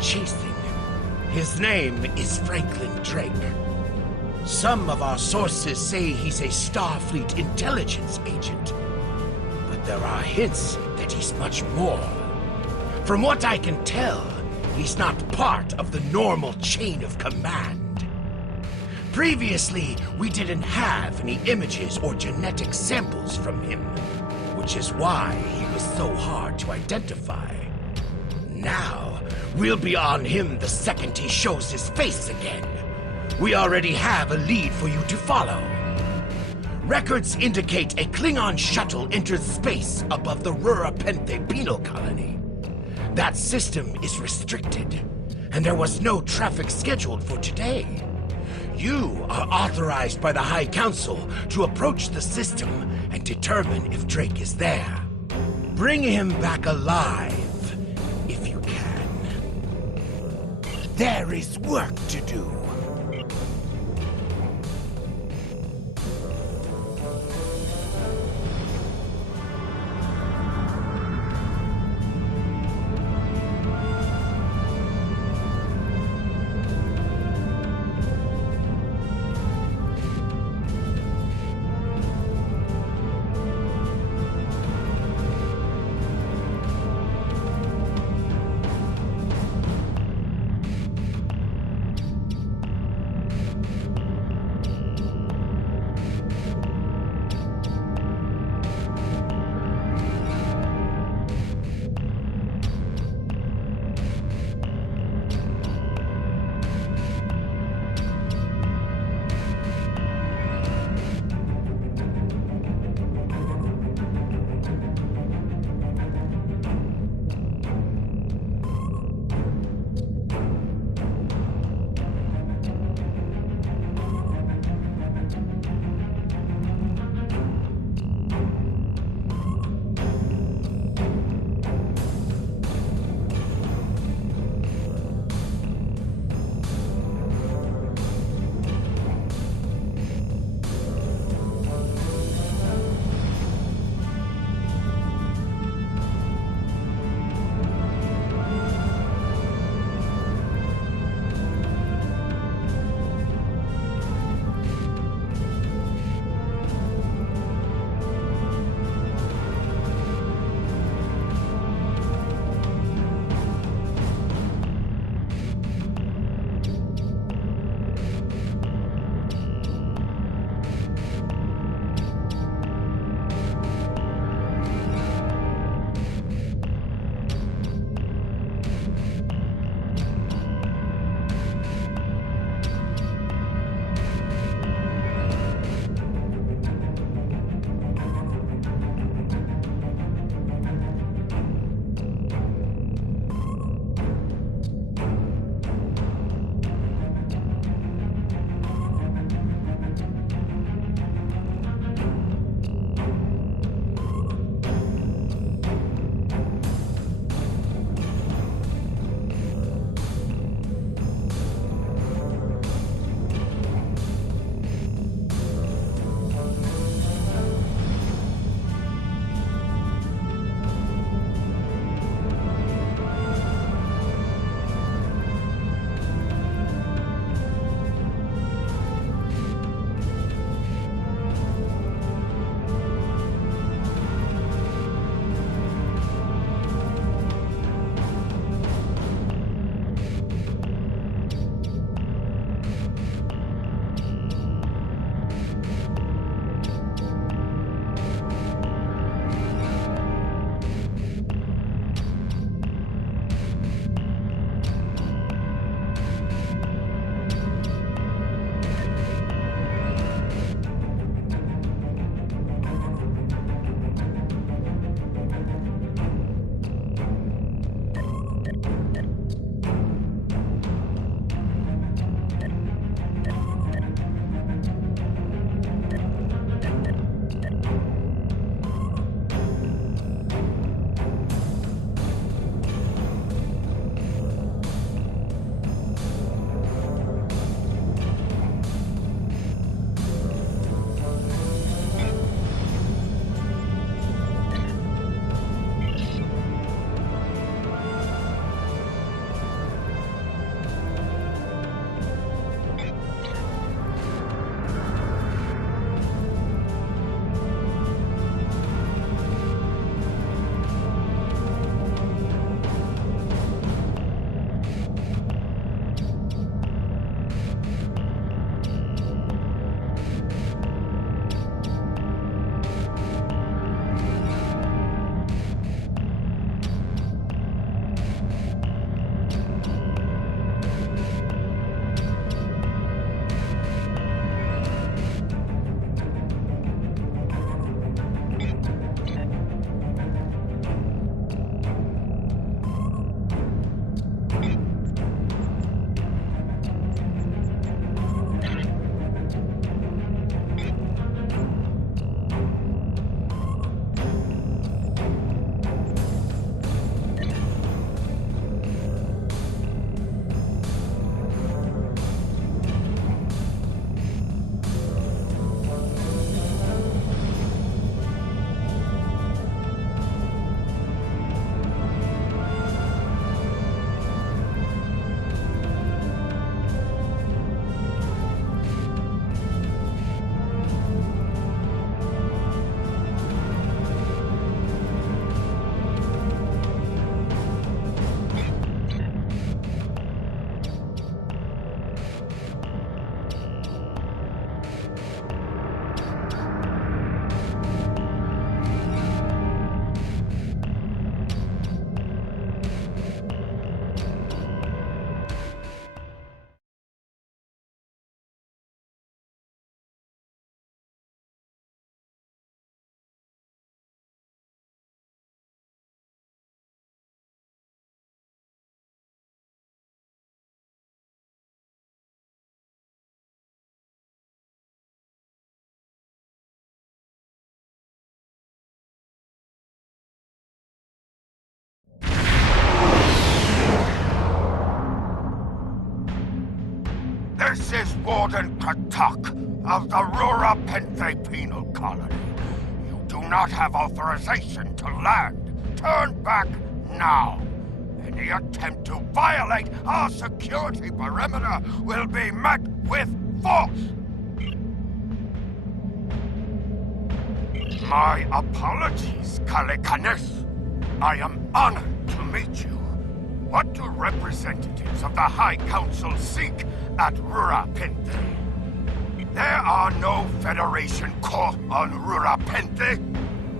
chasing. His name is Franklin Drake. Some of our sources say he's a Starfleet intelligence agent, but there are hints that he's much more. From what I can tell, he's not part of the normal chain of command. Previously, we didn't have any images or genetic samples from him, which is why he was so hard to identify. Now, we'll be on him the second he shows his face again. We already have a lead for you to follow. Records indicate a Klingon shuttle entered space above the Rura Penthe penal colony. That system is restricted, and there was no traffic scheduled for today. You are authorized by the High Council to approach the system and determine if Drake is there. Bring him back alive, if you can. There is work to do. Patak of the Rura Penthe Penal Colony. You do not have authorization to land. Turn back now. Any attempt to violate our security perimeter will be met with force. My apologies, Kalekanes. I am honored to meet you. What do representatives of the High Council seek at Rura Penthe? There are no Federation corps on Rura Penthe.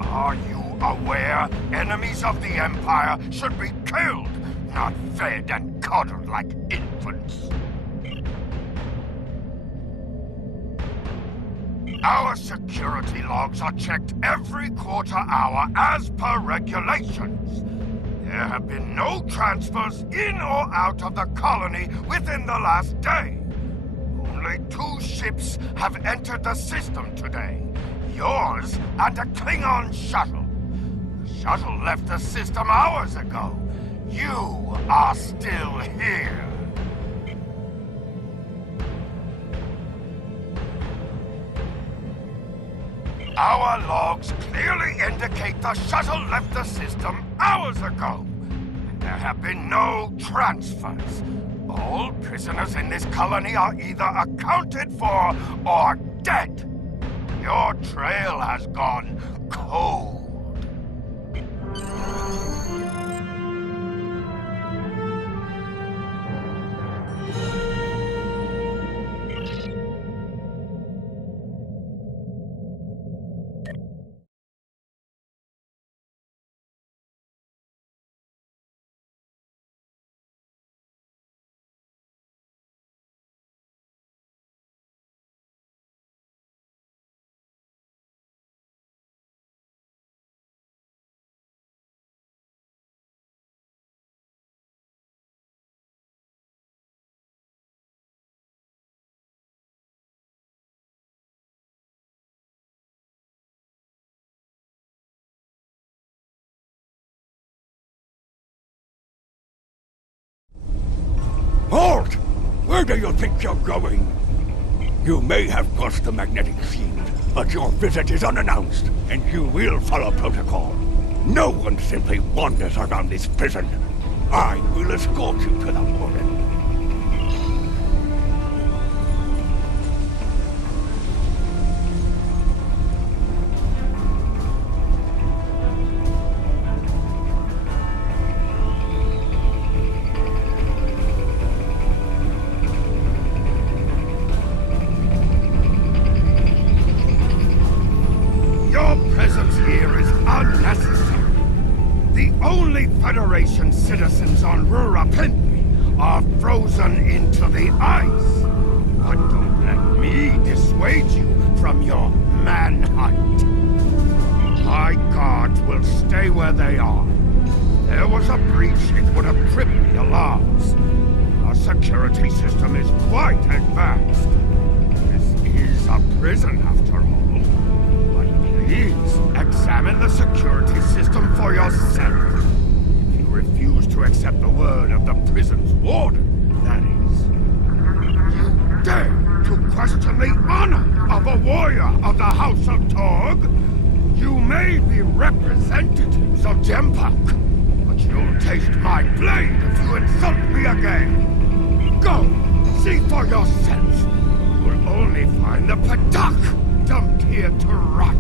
Are you aware enemies of the Empire should be killed, not fed and coddled like infants? Our security logs are checked every quarter hour as per regulations. There have been no transfers in or out of the colony within the last day. Only 2 ships have entered the system today. Yours and a Klingon shuttle. The shuttle left the system hours ago. You are still here. Our logs clearly indicate the shuttle left the system hours ago. And there have been no transfers. All prisoners in this colony are either accounted for or dead. Your trail has gone cold. Halt! Where do you think you're going? You may have crossed the magnetic field, but your visit is unannounced, and you will follow protocol. No one simply wanders around this prison. I will escort you to the warden. Federation citizens on Rura Penthe are frozen into the ice. But don't let me dissuade you from your manhunt. My guards will stay where they are. If there was a breach, it would have tripped the alarms. Our security system is quite advanced. This is a prison after all. But please examine the security system for yourself. Refuse to accept the word of the prison's warden, that is. You dare to question the honor of a warrior of the House of Torg? You may be representatives of Jempak, but you'll taste my blade if you insult me again. Go, see for yourself. You'll only find the Patak dumped here to rot.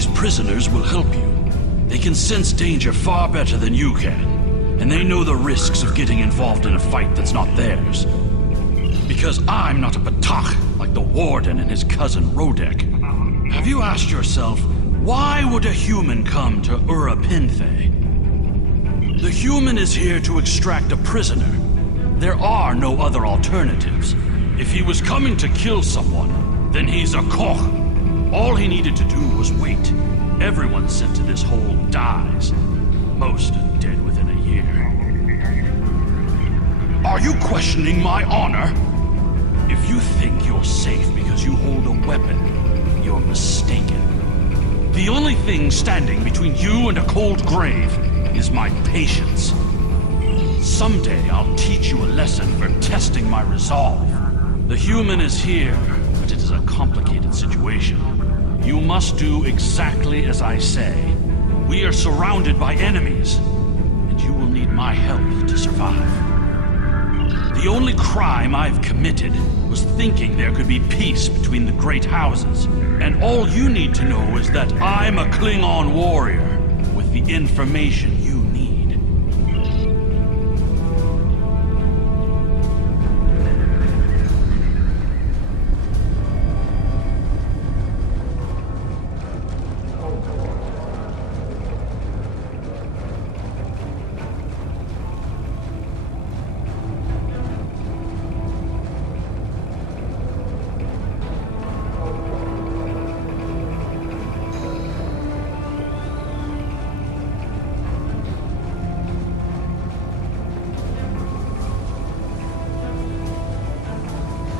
these prisoners will help you. They can sense danger far better than you can, and they know the risks of getting involved in a fight that's not theirs. Because I'm not a Batak like the Warden and his cousin Rodek. Have you asked yourself, why would a human come to Ura Pinthe? The human is here to extract a prisoner. There are no other alternatives. If he was coming to kill someone, then he's a Koch. All he needed to do was wait. Everyone sent to this hole dies. Most are dead within a year. Are you questioning my honor? If you think you're safe because you hold a weapon, you're mistaken. The only thing standing between you and a cold grave is my patience. Someday I'll teach you a lesson for testing my resolve. The human is here, but it is a complicated situation. You must do exactly as I say. We are surrounded by enemies, and you will need my help to survive. The only crime I've committed was thinking there could be peace between the great houses. And all you need to know is that I'm a Klingon warrior with the information you need.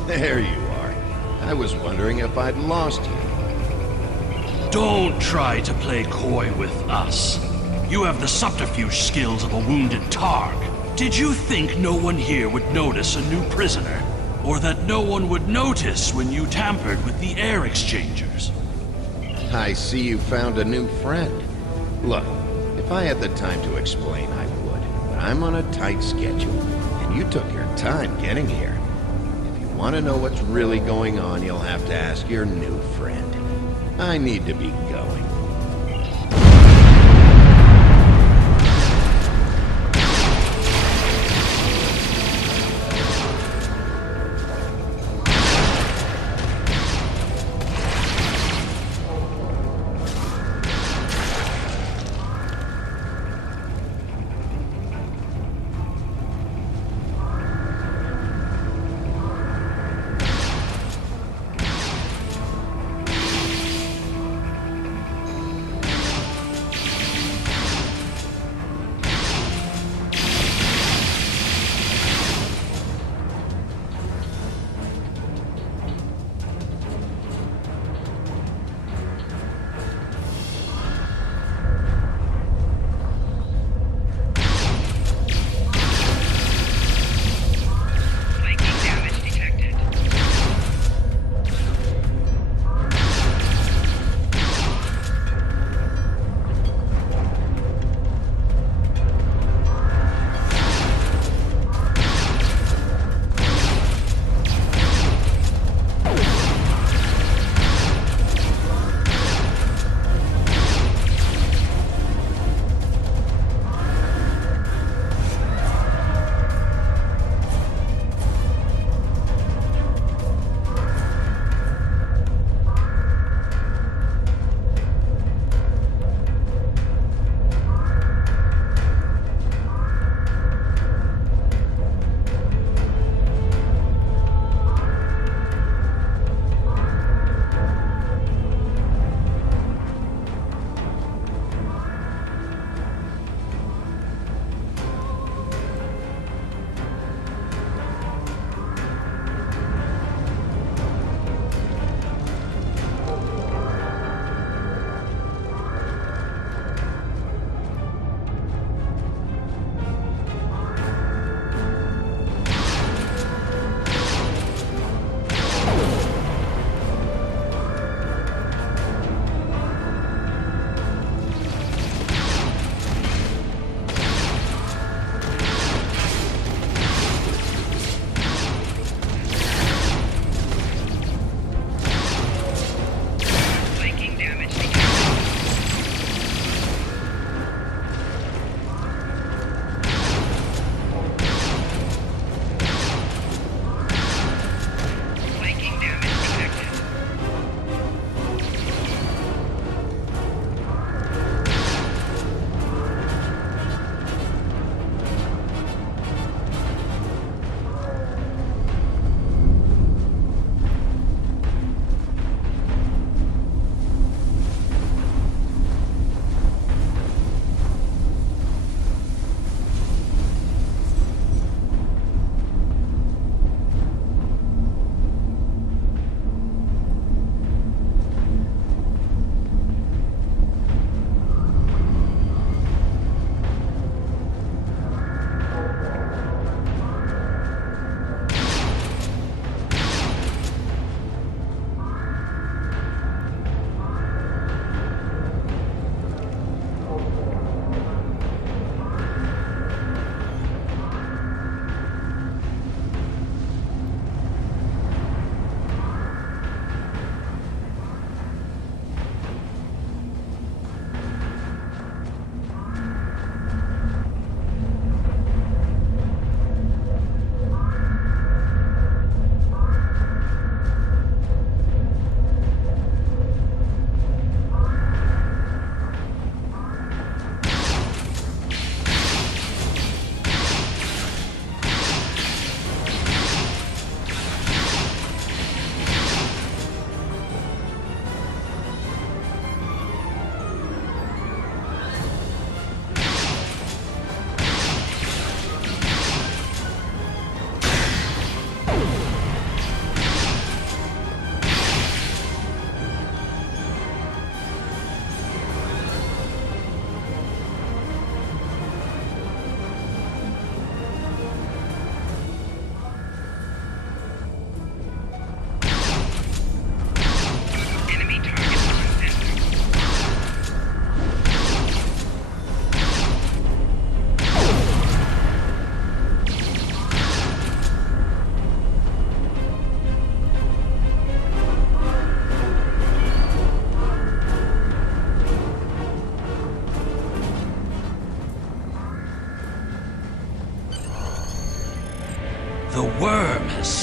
There you are. I was wondering if I'd lost you. Don't try to play coy with us. You have the subterfuge skills of a wounded Targ. Did you think no one here would notice a new prisoner? Or that no one would notice when you tampered with the air exchangers? I see you found a new friend. Look, if I had the time to explain, I would. But I'm on a tight schedule, and you took your time getting here. If you want to know what's really going on, you'll have to ask your new friend. I need to be going.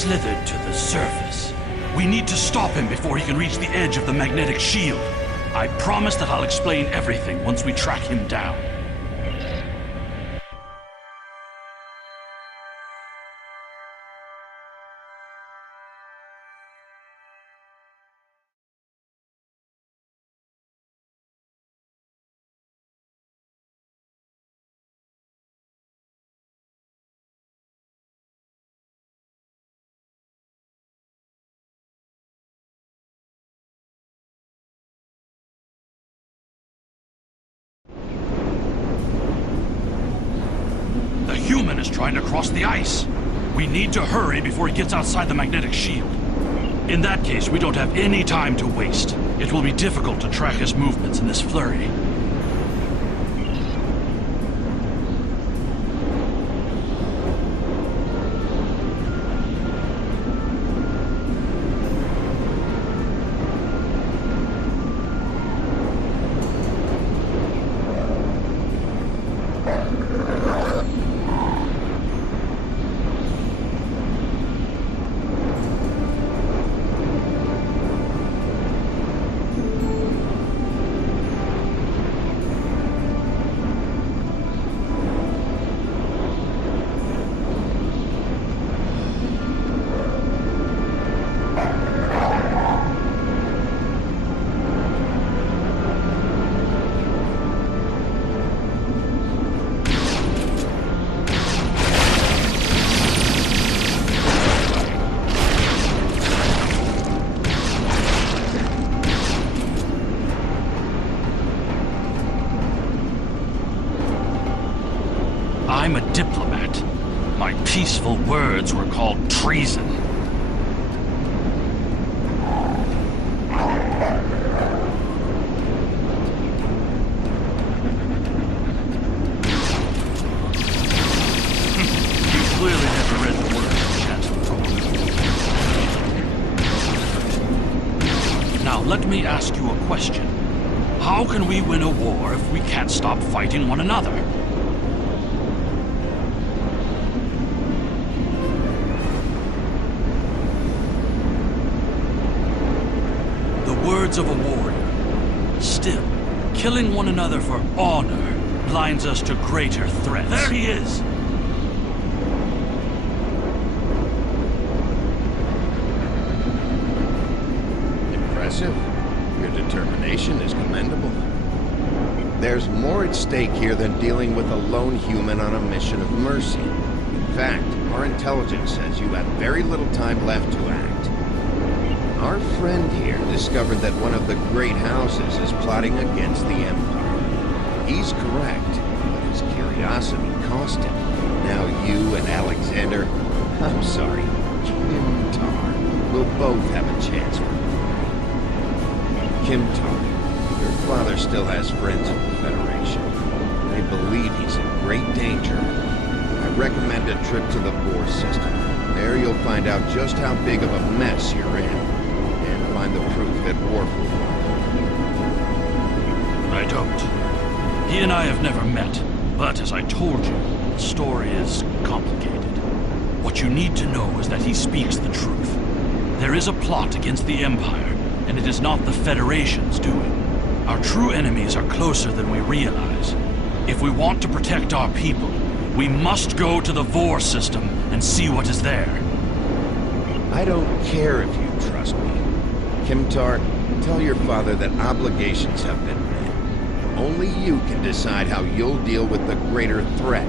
slithered to the surface. We need to stop him before he can reach the edge of the magnetic shield. I promise that I'll explain everything once we track him down. The human is trying to cross the ice. We need to hurry before he gets outside the magnetic shield. In that case, we don't have any time to waste. It will be difficult to track his movements in this flurry. I'm a diplomat. My peaceful words were called treason. You clearly never read the words of Chancellor. Now let me ask you a question. How can we win a war if we can't stop fighting one another? Words of a warrior. Still, killing one another for honor blinds us to greater threats. There he is! Impressive. Your determination is commendable. There's more at stake here than dealing with a lone human on a mission of mercy. In fact, our intelligence says you have very little time left to act. Our friend here discovered that one of the great houses is plotting against the Empire. He's correct, but his curiosity cost him. Now you and Alexander, I'm sorry, Kimtar, will both have a chance for glory. Kimtar, your father still has friends in the Federation. They believe he's in great danger. I recommend a trip to the Bohr system. There you'll find out just how big of a mess you're in. Find the proof that Worf will want. I don't. He and I have never met, but as I told you, the story is complicated. What you need to know is that he speaks the truth. There is a plot against the Empire, and it is not the Federation's doing. Our true enemies are closer than we realize. If we want to protect our people, we must go to the Vor system and see what is there. I don't care if you trust me. Kimtar, tell your father that obligations have been met. Only you can decide how you'll deal with the greater threat.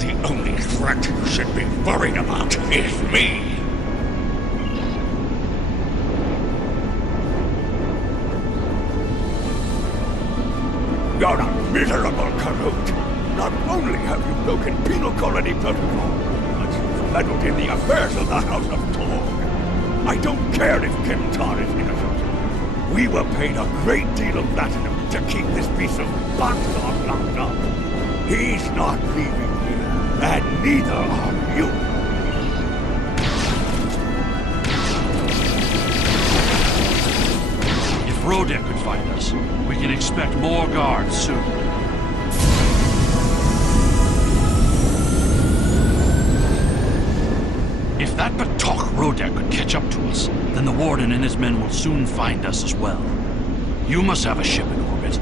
The only threat you should be worried about is me. You're a miserable Karut. Not only have you broken penal colony protocol, but you've meddled in the affairs of the House of Torg. I don't care if Kimtar is innocent. We were paid a great deal of platinum to keep this piece of butthole locked up. He's not leaving here, and neither are you. If Rodek could find us, we can expect more guards soon. If that Batok Rodek could catch up to us, then the Warden and his men will soon find us as well. You must have a ship in orbit.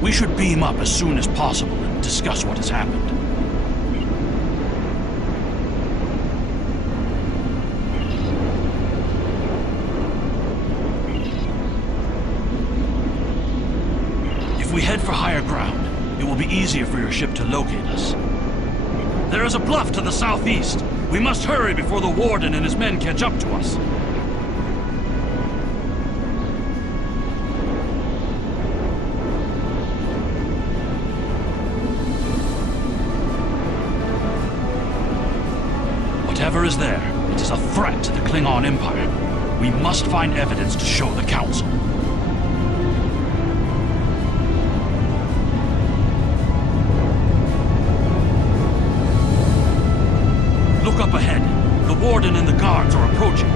We should beam up as soon as possible and discuss what has happened. If we head for higher ground, it will be easier for your ship to locate us. There is a bluff to the southeast. We must hurry before the Warden and his men catch up to us. Whatever is there, it is a threat to the Klingon Empire. We must find evidence to show the Council. Look up ahead. The Warden and the guards are approaching.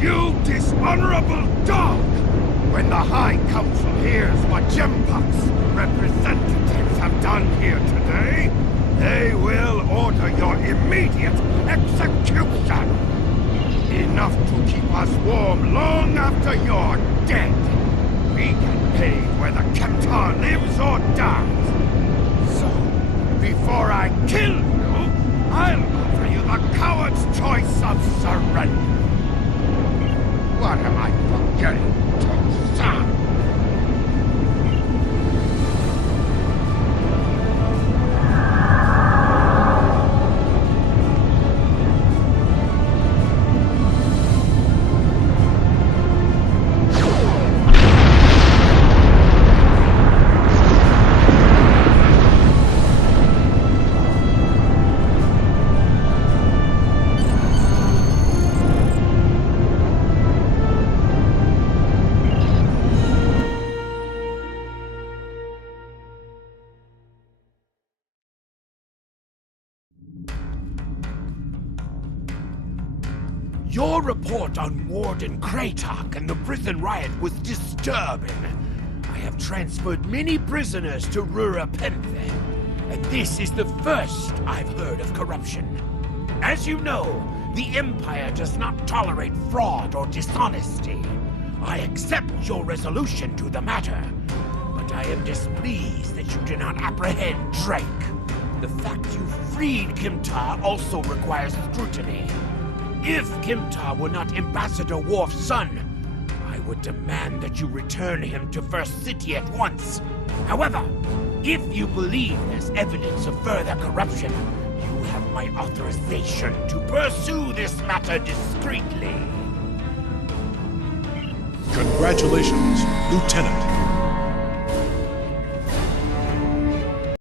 You dishonorable dog! When the High Council hears what Jempak's representatives have done here today, they will order your immediate execution! Enough to keep us warm long after you're dead. We get paid whether Kemtar lives or dies. So, before I kill you, I'll offer you the coward's choice of surrender. What am I forgetting, Tosan? Your report on Warden Kratok and the prison riot was disturbing. I have transferred many prisoners to Rurapenthe, and this is the first I've heard of corruption. As you know, the Empire does not tolerate fraud or dishonesty. I accept your resolution to the matter, but I am displeased that you do not apprehend Drake. The fact you freed Kimtar also requires scrutiny. If Kimtar were not Ambassador Worf's son, I would demand that you return him to First City at once. However, if you believe there's evidence of further corruption, you have my authorization to pursue this matter discreetly. Congratulations, Lieutenant.